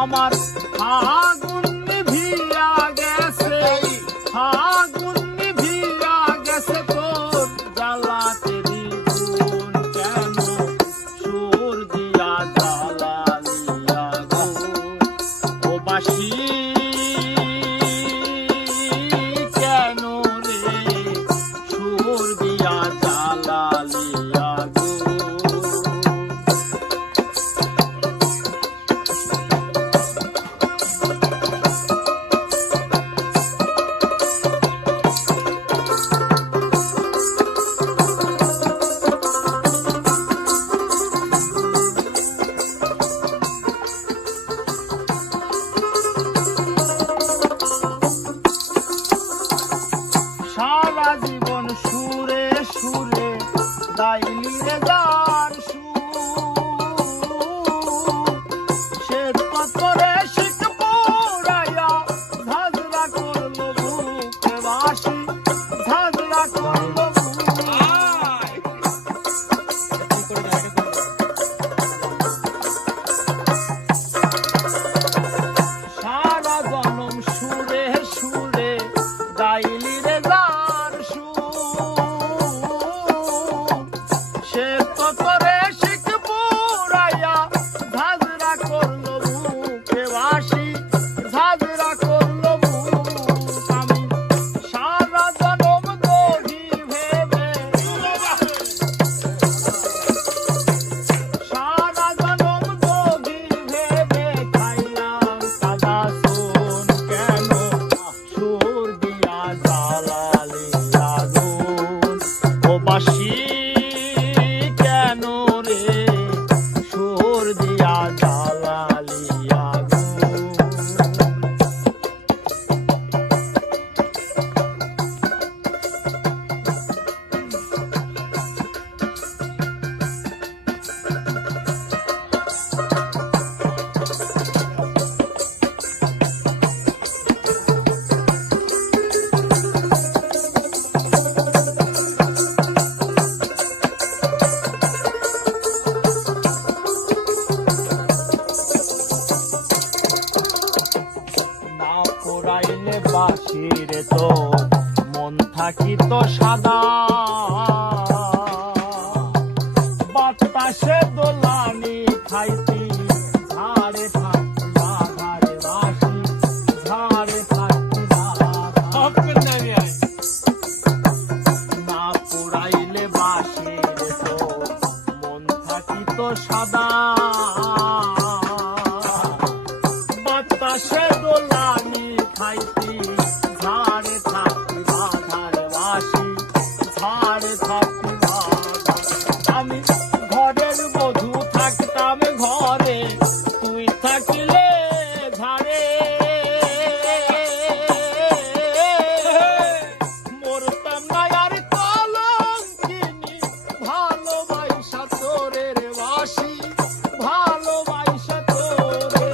আমার ফাগুন নিভিয়া গেছে, ফাগুন নিভিয়া গেছে তোর জ্বালাতে দ্বিগুণ কেন সুর দিয়া জ্বালালিয়া গো ও বাসি কেন রে সুর দিয়া জ্বালালিয়া গো। সারা জীবন সুরে সুরে গাইলি রে যার সুর, সে পাথরে শিখ পোড়াইয়া ঝাঁঝরা করলো বুকে বাসি, ঝাঁঝরা করলো সারা জনম সুরে সুরে গাইলি রে যার সুর, সে তো তোরে শিখ পুরাইয়া ঝাঁঝরা করলো বুকে বাসি, ঝাঁঝরা করলো বুক। আমি সারা জনম দোহি ভেবে, সারা জনম দোহি ভেবে খাইলাম কাদা সোন কেন সুর দিয়া জ্বালালিয়া আগুন ও বাসি কেন রে সুর দিয়া জ্বালালিয়া আগুন। না পোড়াইলে বাসিরে তো মন থাকিত সাদা, বাতাসে দোলানি খাইতি ঝাড়ে থাকতি বাঘারে বাসি, ঝাড়ে থাকতি না পোড়াইলে বাসিরে তো মন থাকিত সাদা, বাতাসে দোলানি খাইতি ঝাড়ে থাকতি বাঘারে বাসি, ঝাড়ে থাকতি বাঘা। আমি ঘরের বধূ থাকতাম ঘরে, তুই থাকিলে ঝাড়ে, মরতাম না আর কলঙ্কিনী ভালোবাসা তোরে রে বাসি, ভালোবাসা তোরে।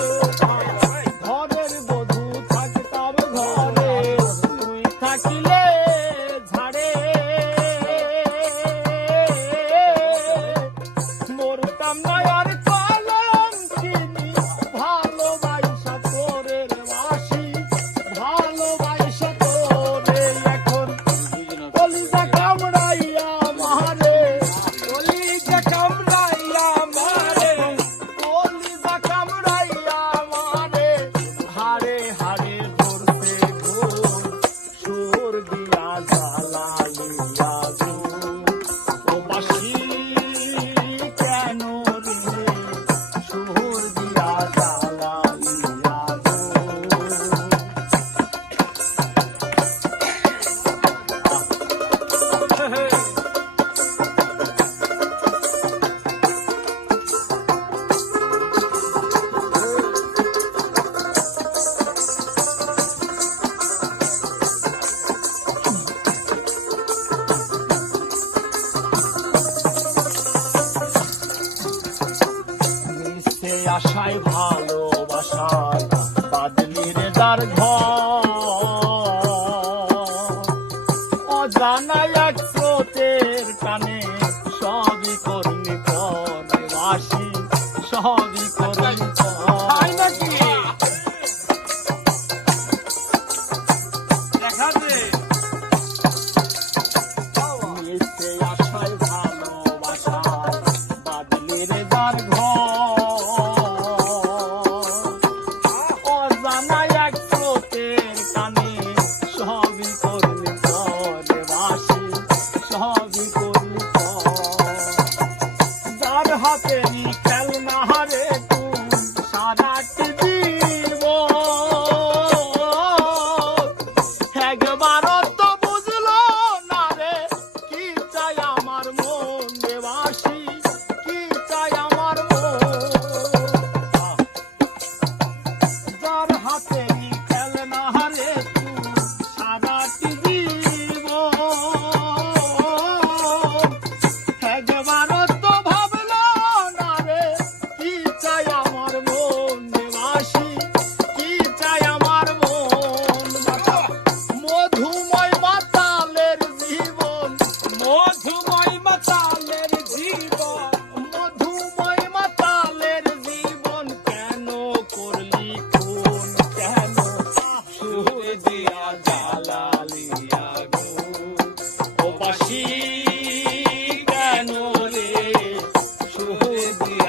ঘরের বধূ থাকতাম ঘরে, দিয়ে